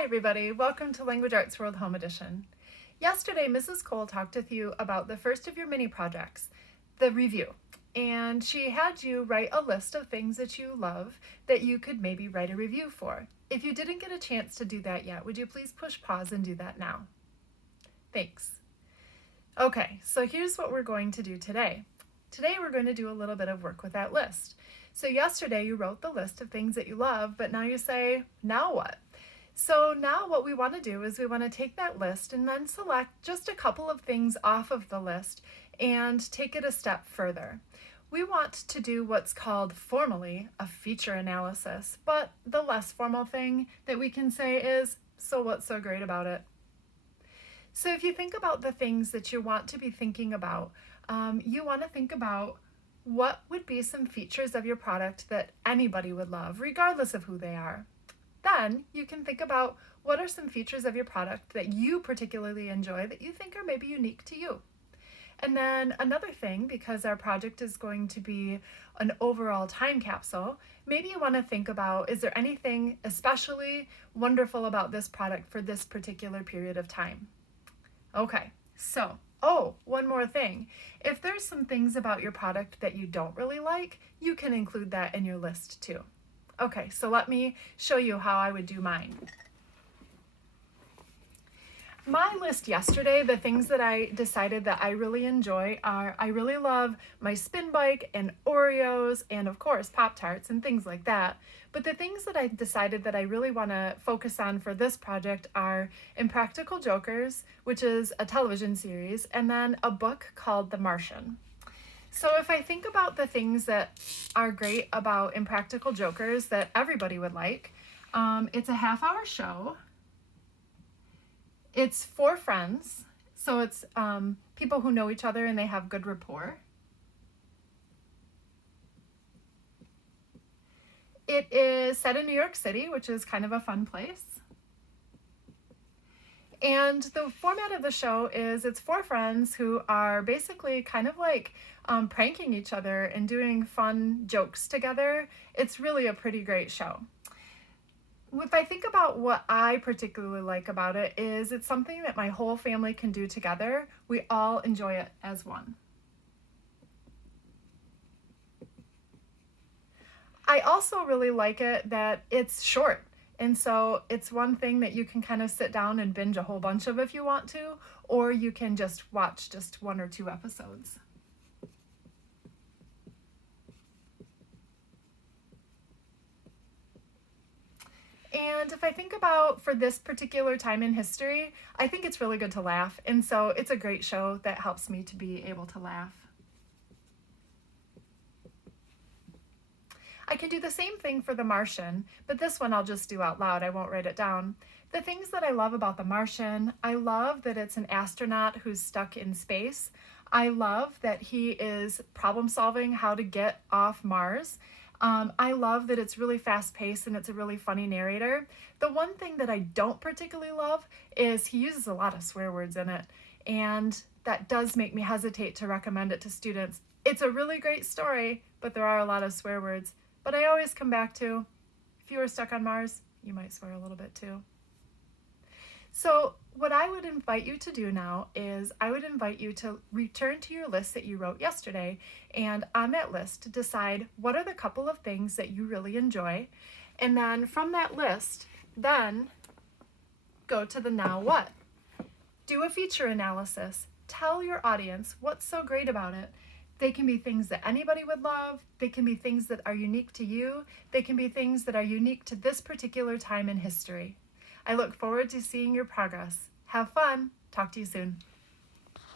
Hi everybody, welcome to Language Arts World Home Edition. Yesterday, Mrs. Cole talked with you about the first of your mini projects, the review. And she had you write a list of things that you love that you could maybe write a review for. If you didn't get a chance to do that yet, would you please push pause and do that now? Thanks. Okay, so here's what we're going to do today. Today we're going to do a little bit of work with that list. So yesterday you wrote the list of things that you love, but now you say, now what? So now what we want to do is we want to take that list and then select just a couple of things off of the list and take it a step further. We want to do what's called formally a feature analysis, but the less formal thing that we can say is, so what's so great about it? So if you think about the things that you want to be thinking about, you want to think about what would be some features of your product that anybody would love, regardless of who they are. Then you can think about what are some features of your product that you particularly enjoy that you think are maybe unique to you. And then another thing, because our project is going to be an overall time capsule, maybe you want to think about, is there anything especially wonderful about this product for this particular period of time? Okay, so, one more thing. If there's some things about your product that you don't really like, you can include that in your list too. Okay, so let me show you how I would do mine. My list yesterday, the things that I decided that I really enjoy are, I really love my spin bike and Oreos and of course Pop-Tarts and things like that. But the things that I decided that I really want to focus on for this project are Impractical Jokers, which is a television series, and then a book called The Martian. So if I think about the things that are great about Impractical Jokers that everybody would like, it's a half-hour show. It's 4 friends, so it's people who know each other and they have good rapport. It is set in New York City, which is kind of a fun place. And the format of the show is it's 4 friends who are basically kind of like pranking each other and doing fun jokes together. It's really a pretty great show. If I think about what I particularly like about it is it's something that my whole family can do together. We all enjoy it as one. I also really like it that it's short. And so it's one thing that you can kind of sit down and binge a whole bunch of if you want to, or you can just watch just 1 or 2 episodes. And if I think about for this particular time in history, I think it's really good to laugh. And so it's a great show that helps me to be able to laugh. I can do the same thing for The Martian, but this one I'll just do out loud. I won't write it down. The things that I love about The Martian, I love that it's an astronaut who's stuck in space. I love that he is problem solving how to get off Mars. I love that it's really fast paced and it's a really funny narrator. The one thing that I don't particularly love is he uses a lot of swear words in it, and that does make me hesitate to recommend it to students. It's a really great story, but there are a lot of swear words. But I always come back to, if you were stuck on Mars, you might swear a little bit too. So what I would invite you to do now is I would invite you to return to your list that you wrote yesterday, and on that list decide what are the couple of things that you really enjoy, and then from that list then go to the now what. Do a feature analysis. Tell your audience what's so great about it. They can be things that anybody would love. They can be things that are unique to you. They can be things that are unique to this particular time in history. I look forward to seeing your progress. Have fun. Talk to you soon.